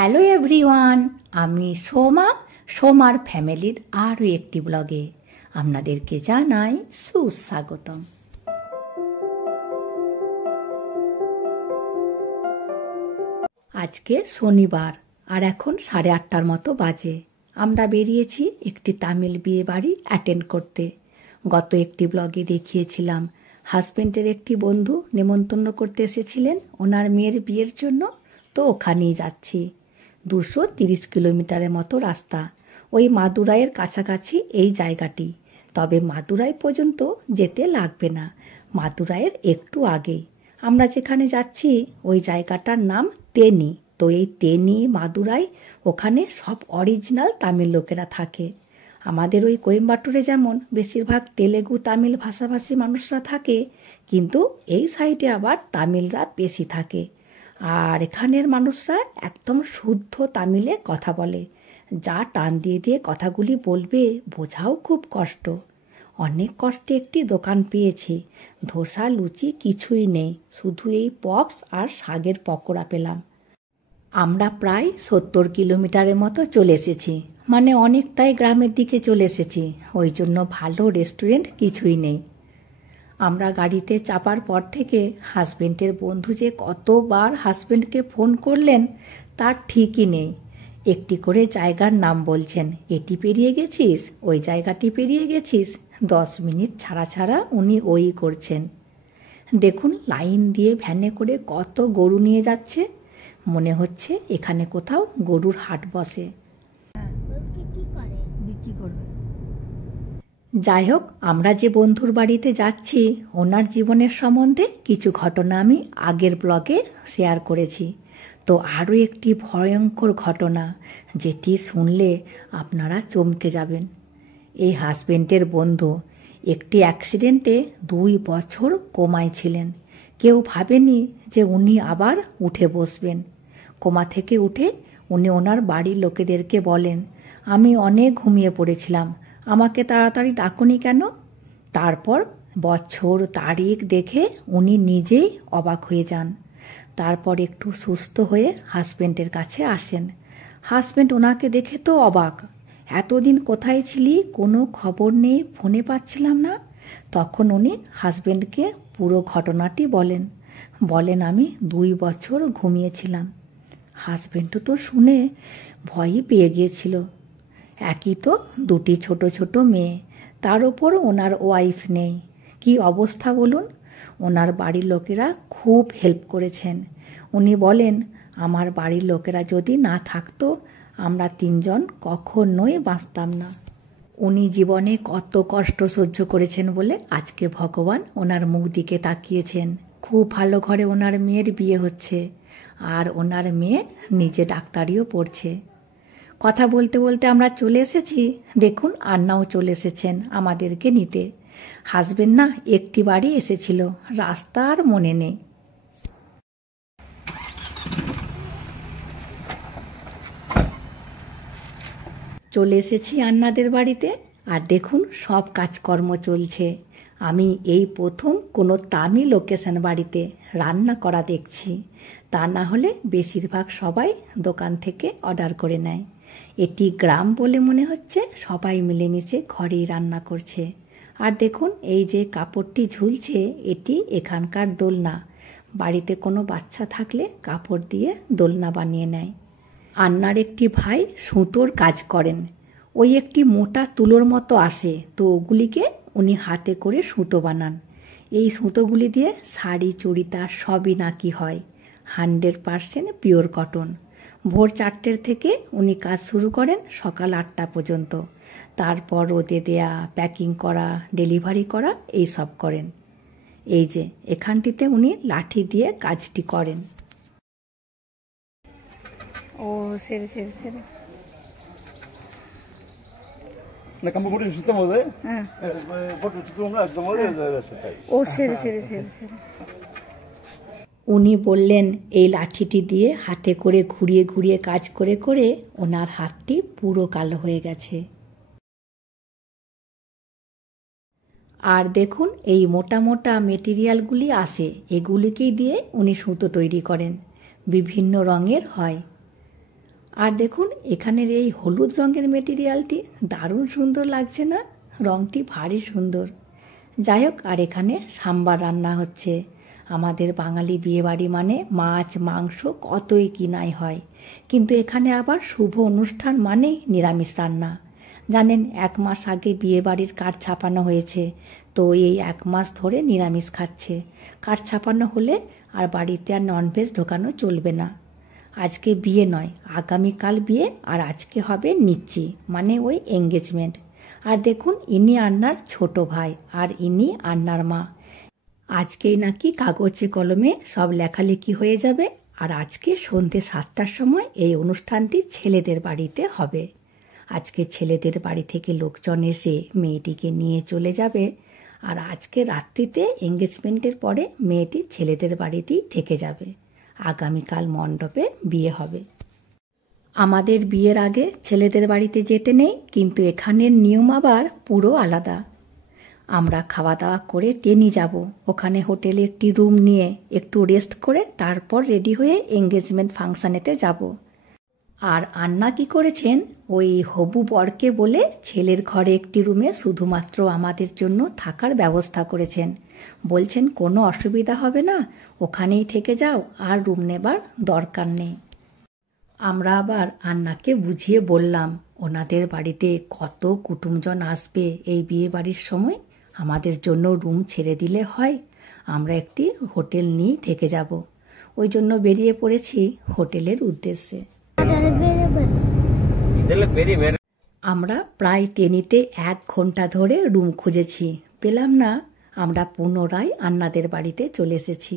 Hello everyone, আমি সোমার ফ্যামিলির আরও একটি ব্লগে আপনাদেরকে জানাই সুস্বাগতম। আজকে শনিবার আর এখন 8:30 মতো বাজে। আমরা বেরিয়েছি একটি তামিল বিয়ে বাড়ি অ্যাটেন্ড করতে। গত একটি ব্লগে দেখিয়েছিলাম হাজবেন্ডের একটি বন্ধু নেমন্তন্ন করতে এসেছিলেন ওনার মেয়ের বিয়ের জন্য, তো ওখানেই যাচ্ছি। 230 কিলোমিটারের মতো রাস্তা, ওই মাদুরাইয়ের কাছাকাছি এই জায়গাটি। তবে মাদুরাই পর্যন্ত যেতে লাগবে না, মাদুরাইয়ের একটু আগে। আমরা যেখানে যাচ্ছি ওই জায়গাটার নাম তেনি। তো এই তেনি মাদুরাই, ওখানে সব অরিজিনাল তামিল লোকেরা থাকে। আমাদের ওই কোয়েম্বাটুরে যেমন বেশিরভাগ তেলেগু তামিল ভাষাভাষী মানুষরা থাকে, কিন্তু এই সাইডে আবার তামিলরা বেশি থাকে। আর এখানের মানুষরা একদম শুদ্ধ তামিলে কথা বলে, যা টান দিয়ে দিয়ে কথাগুলি বলবে বোঝাও খুব কষ্ট। অনেক কষ্টে একটি দোকান পেয়েছি, ধোসা লুচি কিছুই নেই, শুধু এই পপস আর শাকের পকোড়া পেলাম। আমরা প্রায় 70 কিলোমিটারের মতো চলে এসেছি, মানে অনেকটাই গ্রামের দিকে চলে এসেছি, ওই জন্য ভালো রেস্টুরেন্ট কিছুই নেই। আমরা গাড়িতে চাপার পর থেকে হাজবেন্ডের বন্ধু যে কতবার হাজবেন্ডকে ফোন করলেন তার ঠিকই নেই। একটি করে জায়গার নাম বলছেন, এটি পেরিয়ে গেছিস, ওই জায়গাটি পেরিয়ে গেছিস। 10 মিনিট ছাড়া ছাড়া উনি ওই করছেন। দেখুন লাইন দিয়ে ভ্যানে করে কত গরু নিয়ে যাচ্ছে, মনে হচ্ছে এখানে কোথাও গরুর হাট বসে। বিক্রি করবে। যাই হোক, আমরা যে বন্ধুর বাড়িতে যাচ্ছি ওনার জীবনের সম্বন্ধে কিছু ঘটনা আমি আগের ব্লগে শেয়ার করেছি। তো আরও একটি ভয়ঙ্কর ঘটনা, যেটি শুনলে আপনারা চমকে যাবেন। এই হাজবেন্ডের বন্ধু একটি অ্যাক্সিডেন্টে 2 বছর কোমায় ছিলেন। কেউ ভাবেনি যে উনি আবার উঠে বসবেন। কোমা থেকে উঠে উনি ওনার বাড়ির লোকেদেরকে বলেন, আমি অনেক ঘুমিয়ে পড়েছিলাম, আমাকে তাড়াতাড়ি ডাকুনি কেন? তারপর বছর তারিখ দেখে উনি নিজেই অবাক হয়ে যান। তারপর একটু সুস্থ হয়ে হাজবেন্ডের কাছে আসেন। হাজবেন্ড ওনাকে দেখে তো অবাক, এতদিন কোথায় ছিলি, কোনো খবর নেই, ফোনে পাচ্ছিলাম না। তখন উনি হাজবেন্ডকে পুরো ঘটনাটি বলেন আমি 2 বছর ঘুমিয়েছিলাম। হাজবেন্ডও তো শুনে ভয়ই পেয়ে গিয়েছিল। একই তো 2টি ছোট ছোট মেয়ে, তার ওপর ওনার ওয়াইফ নেই, কি অবস্থা বলুন। ওনার বাড়ির লোকেরা খুব হেল্প করেছেন। উনি বলেন, আমার বাড়ির লোকেরা যদি না থাকতো আমরা 3 জন কখনোই বাঁচতাম না। উনি জীবনে কত কষ্ট সহ্য করেছেন বলে আজকে ভগবান ওনার মুখ দিকে তাকিয়েছেন। খুব ভালো ঘরে ওনার মেয়ের বিয়ে হচ্ছে, আর ওনার মেয়ে নিজে ডাক্তারিও পড়ছে। কথা বলতে বলতে আমরা চলে এসেছি। দেখুন আন্নাও চলে এসেছেন আমাদেরকে নিতে। হাজবেন্ড না একটি বাড়ি এসেছিল, রাস্তা আর মনে নেই। চলে এসেছি আন্নাদের বাড়িতে, আর দেখুন সব কাজকর্ম চলছে। আমি এই প্রথম কোনো তামিল লোকেশন বাড়িতে রান্না করা দেখছি, তা না হলে বেশিরভাগ সবাই দোকান থেকে অর্ডার করে নেয়। এটি গ্রাম বলে মনে হচ্ছে, সবাই মিলেমিশে ঘরেই রান্না করছে। আর দেখুন এই যে কাপড়টি ঝুলছে, এটি এখানকার দোলনা। বাড়িতে কোনো বাচ্চা থাকলে কাপড় দিয়ে দোলনা বানিয়ে নেয়। আন্নার একটি ভাই সুতোর কাজ করেন, ওই একটি মোটা তুলোর মতো আসে, তো ওগুলিকে উনি হাতে করে সুতো বানান। এই সুতোগুলি দিয়ে শাড়ি চুড়িদার সবই নাকি হয়, 100% পিওর কটন। ভোর 4টের থেকে উনি কাজ শুরু করেন সকাল 8টা পর্যন্ত। তারপর রোদে দেয়া, প্যাকিং করা, ডেলিভারি করা, এই সব করেন। এই যে এখানটিতে উনি লাঠি দিয়ে কাজটি করেন। ও সেরে সেরে সেরে উনি বললেন এই লাঠিটি দিয়ে হাতে করে ঘুরিয়ে ঘুরিয়ে কাজ করে করে ওনার হাতটি পুরো কালো হয়ে গেছে। আর দেখুন এই মোটা মোটা মেটেরিয়ালগুলি আসে, এগুলিকেই দিয়ে উনি সুতো তৈরি করেন, বিভিন্ন রঙের হয়। আর দেখুন এখানের এই হলুদ রঙের মেটেরিয়ালটি দারুণ সুন্দর লাগছে না? রঙটি ভারী সুন্দর। যাই হোক, আর এখানে সাম্বার রান্না হচ্ছে। আমাদের বাঙালি বিয়েবাড়ি মানে মাছ মাংস কতই কিনাই হয়, কিন্তু এখানে আবার শুভ অনুষ্ঠান মানে নিরামিষ রান্না। জানেন, 1 মাস আগে বিয়েবাড়ির কার্ড ছাপানো হয়েছে, তো এই 1 মাস ধরে নিরামিষ খাচ্ছে। কার্ড ছাপানো হলে আর বাড়িতে আর ননভেজ ঢোকানো চলবে না। আজকে বিয়ে নয়, আগামীকাল বিয়ে, আর আজকে হবে নিচ্ছি মানে ওই এঙ্গেজমেন্ট। আর দেখুন ইনি আন্নার ছোট ভাই আর ইনি আন্নার মা। আজকেই নাকি কাগজে কলমে সব লেখালেখি হয়ে যাবে, আর আজকে সন্ধ্যে 7টার সময় এই অনুষ্ঠানটি ছেলেদের বাড়িতে হবে। আজকে ছেলেদের বাড়ি থেকে লোকজন এসে মেয়েটিকে নিয়ে চলে যাবে, আর আজকে রাত্রিতে এঙ্গেজমেন্টের পরে মেয়েটি ছেলেদের বাড়িতেই থেকে যাবে। আগামীকাল মণ্ডপে বিয়ে হবে। আমাদের বিয়ের আগে ছেলেদের বাড়িতে যেতে নেই, কিন্তু এখানের নিয়ম আবার পুরো আলাদা। আমরা খাওয়া দাওয়া করে তেনি যাব, ওখানে হোটেলে একটি রুম নিয়ে একটু রেস্ট করে তারপর রেডি হয়ে এঙ্গেজমেন্ট ফাংশানেতে যাব। আর আন্না কি করেছেন, ওই হবু বরকে বলে ছেলের ঘরে একটি রুমে শুধুমাত্র আমাদের জন্য থাকার ব্যবস্থা করেছেন। বলছেন কোনো অসুবিধা হবে না, ওখানেই থেকে যাও, আর রুম নেবার দরকার নেই। আমরা আবার আন্নাকে বুঝিয়ে বললাম ওনাদের বাড়িতে কত কুটুমজন আসবে এই বিয়ে বাড়ির সময়, আমাদের জন্য রুম ছেড়ে দিলে হয়, আমরা একটি হোটেল নিয়ে থেকে যাব। ওই জন্য বেরিয়ে পড়েছি হোটেলের উদ্দেশ্যে। আমরা প্রায় তেনিতে 1 ঘন্টা ধরে রুম খুঁজেছি, পেলাম না। আমরা পুনরায় আন্নাদের বাড়িতে চলে এসেছি।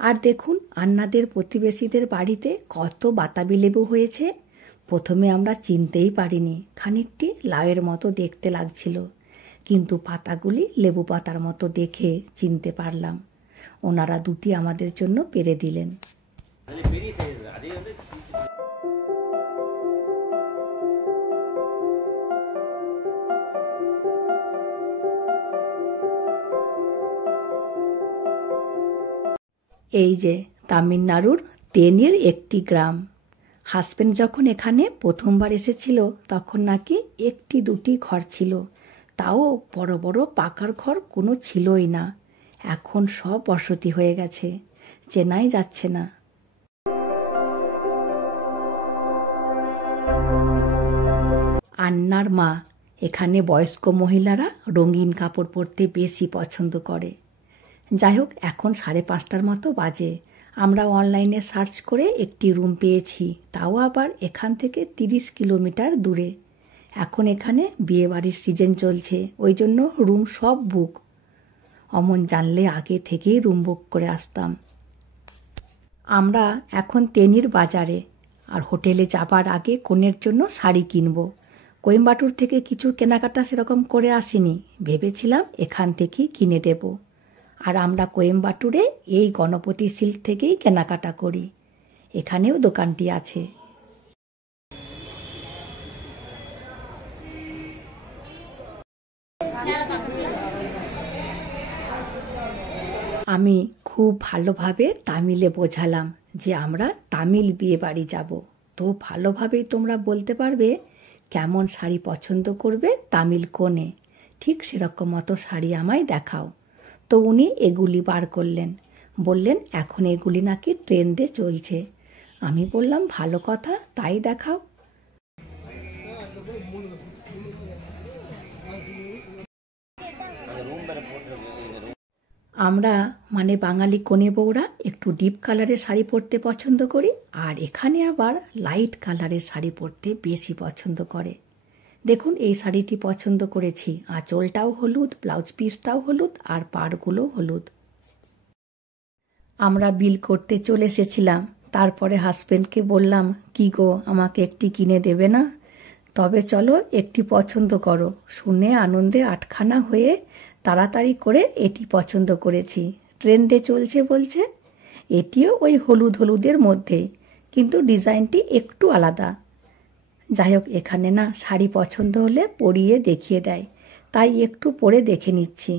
আর দেখুন আন্নাদের প্রতিবেশীদের বাড়িতে কত বাতাবি লেবু হয়েছে। প্রথমে আমরা চিনতেই পারিনি, খানিকটি লাউয়ের মতো দেখতে লাগছিল, কিন্তু পাতাগুলি লেবু পাতার মতো দেখে চিনতে পারলাম। ওনারা 2টি আমাদের জন্য পেরে দিলেন। এই যে তামিলনাড়ুর তেনির একটি গ্রাম। হাজবেন্ড যখন এখানে প্রথমবার এসেছিল তখন নাকি 1-2টি ঘর ছিল, তাও বড় বড় পাকার ঘর কোনো ছিলই না। এখন সব বসতি হয়ে গেছে, চেনাই যাচ্ছে না। আন্নার মা, এখানে বয়স্ক মহিলারা রঙিন কাপড় পরতে বেশি পছন্দ করে। যাই হোক, এখন 5:30টার মতো বাজে। আমরা অনলাইনে সার্চ করে একটি রুম পেয়েছি, তাও আবার এখান থেকে 30 কিলোমিটার দূরে। এখন এখানে বিয়েবাড়ির সিজন চলছে, ওই জন্য রুম সব বুক। অমন জানলে আগে থেকেই রুম বুক করে আসতাম। আমরা এখন তেনির বাজারে, আর হোটেলে যাবার আগে কনের জন্য শাড়ি কিনব। কোয়েম্বাটুর থেকে কিছু কেনাকাটা সেরকম করে আসিনি, ভেবেছিলাম এখান থেকেই কিনে দেব। আর আমরা কোয়েম্বাটুরে এই গণপতি সিল্ক থেকেই কেনাকাটা করি, এখানেও দোকানটি আছে। আমি খুব ভালোভাবে তামিলে বোঝালাম যে আমরা তামিল বিয়ে বাড়ি যাব, তো ভালোভাবেই তোমরা বলতে পারবে কেমন শাড়ি পছন্দ করবে তামিল কনে, ঠিক সেরকম মতো শাড়ি আমায় দেখাও। তো উনি এগুলি বার করলেন, বললেন এখন এগুলি নাকি ট্রেন্ডে চলছে। আমি বললাম ভালো কথা, তাই দেখাও। আমরা মানে বাঙালি কনে বউরা একটু ডিপ কালারের শাড়ি পরতে পছন্দ করি, আর এখানে আবার লাইট কালারের শাড়ি পরতে বেশি পছন্দ করে। দেখুন এই শাড়িটি পছন্দ করেছি, আঁচলটাও হলুদ, ব্লাউজ পিসটাও হলুদ, আর পাড়গুলো হলুদ। আমরা বিল করতে চলে এসেছিলাম, তারপরে হাজবেন্ডকে বললাম কি গো আমাকে একটি কিনে দেবে না? তবে চলো একটি পছন্দ করো। শুনে আনন্দে আটখানা হয়ে তাড়াতাড়ি করে এটি পছন্দ করেছি, ট্রেন্ডে চলছে বলছে। এটিও ওই হলুদ হলুদের মধ্যে, কিন্তু ডিজাইনটি একটু আলাদা। যাই হোক, এখানে না শাড়ি পছন্দ হলে পরিয়ে দেখিয়ে দেয়, তাই একটু পরে দেখে নিচ্ছি।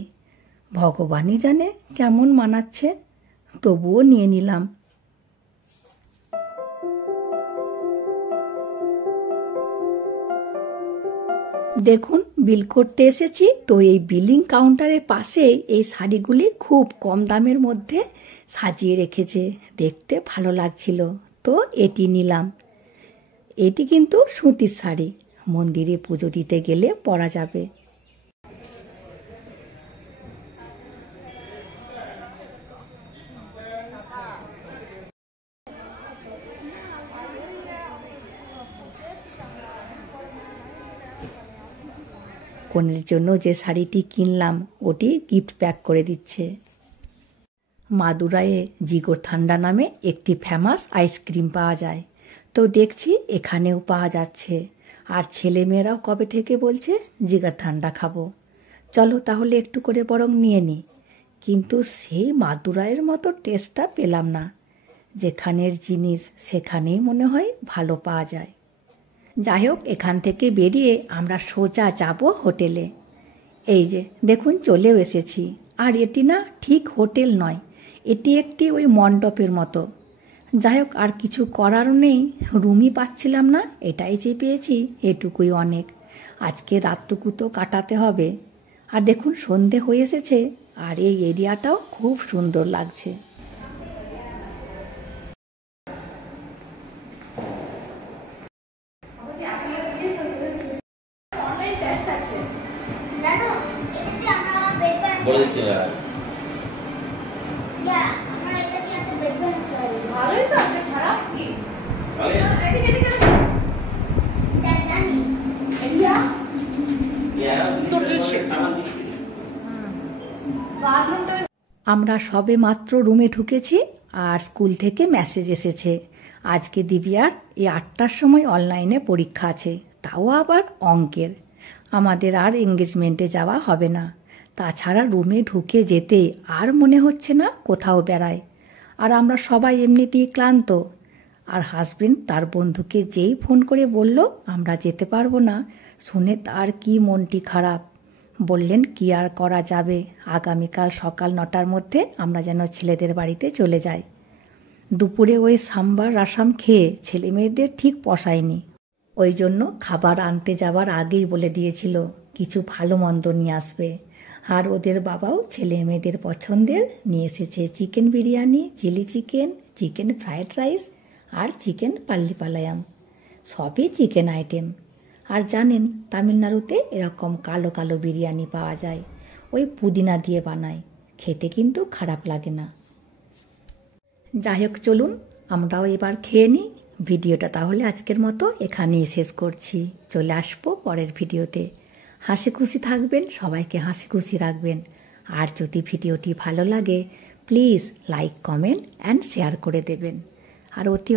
ভগবানই জানে কেমন মানাচ্ছে, তবুও নিয়ে নিলাম। দেখুন, বিল করতে এসেছি, তো এই বিলিং কাউন্টারের পাশে এই শাড়িগুলি খুব কম দামের মধ্যে সাজিয়ে রেখেছে, দেখতে ভালো লাগছিল, তো এটি নিলাম। এটি কিন্তু সুতির শাড়ি, মন্দিরে পুজো দিতে গেলে পরা যাবে। কনের জন্য যে শাড়িটি কিনলাম ওটি গিফট প্যাক করে দিচ্ছে। মাদুরাইয়ে জিগর ঠান্ডা নামে একটি ফেমাস আইসক্রিম পাওয়া যায়, তো দেখছি এখানেও পাওয়া যাচ্ছে। আর ছেলেমেয়েরাও কবে থেকে বলছে জিগার ঠান্ডা খাবো, চলো তাহলে একটু করে বরং নিয়ে নিই। কিন্তু সেই মাদুরাইয়ের মতো টেস্টটা পেলাম না। যেখানের জিনিস সেখানেই মনে হয় ভালো পাওয়া যায়। যাই হোক, এখান থেকে বেরিয়ে আমরা সোজা যাব হোটেলে। এই যে দেখুন, চলেও এসেছি। আর এটি না ঠিক হোটেল নয়, এটি একটি ওই মণ্ডপের মতো। যাই হোক, আর কিছু করার নেই, রুমই পাচ্ছিলাম না, এটাই যে পেয়েছি এটুকুই অনেক। আজকে রাতটুকু তো কাটাতে হবে। আর দেখুন, সন্ধে হয়ে এসেছে, আর এই এরিয়াটাও খুব সুন্দর লাগছে। আমরা সবে মাত্র রুমে ঢুকেছি, আর স্কুল থেকে মেসেজ এসেছে আজকে দিব্যার এই 8টার সময় অনলাইনে পরীক্ষা আছে, তাও আবার অঙ্কের। আমাদের আর এঙ্গেজমেন্টে যাওয়া হবে না। তাছাড়া রুমে ঢুকে যেতে আর মনে হচ্ছে না কোথাও বেড়ায়। আর আমরা সবাই এমনিতেই ক্লান্ত। আর হাজবেন্ড তার বন্ধুকে যেই ফোন করে বলল আমরা যেতে পারবো না, শুনে তার কি মনটি খারাপ। বললেন কি আর করা যাবে, আগামীকাল সকাল 9টার মধ্যে আমরা যেন ছেলেদের বাড়িতে চলে যাই। দুপুরে ওই সাম্বার রাসাম খেয়ে ছেলে মেয়েদের ঠিক পোষায়নি, ওই জন্য খাবার আনতে যাওয়ার আগেই বলে দিয়েছিল কিছু ভালো মন্দ নিয়ে আসবে। আর ওদের বাবাও ছেলে মেয়েদের পছন্দের নিয়ে এসেছে chicken biryani, chilli chicken, chicken fried rice আর চিকেন পাল্লিপালায়াম, সবই চিকেন আইটেম। আর জানেন, তামিলনাড়ুতে এরকম কালো কালো বিরিয়ানি পাওয়া যায়, ওই পুদিনা দিয়ে বানায়, খেতে কিন্তু খারাপ লাগে না। যাই হোক, চলুন আমরাও এবার খেয়ে নিই। ভিডিওটা তাহলে আজকের মতো এখানেই শেষ করছি। চলে আসবো পরের ভিডিওতে। হাসি খুশি থাকবেন, সবাইকে হাসি খুশি রাখবেন। আর যদি ভিডিওটি ভালো লাগে please like, comment and share করে দেবেন। আর অতি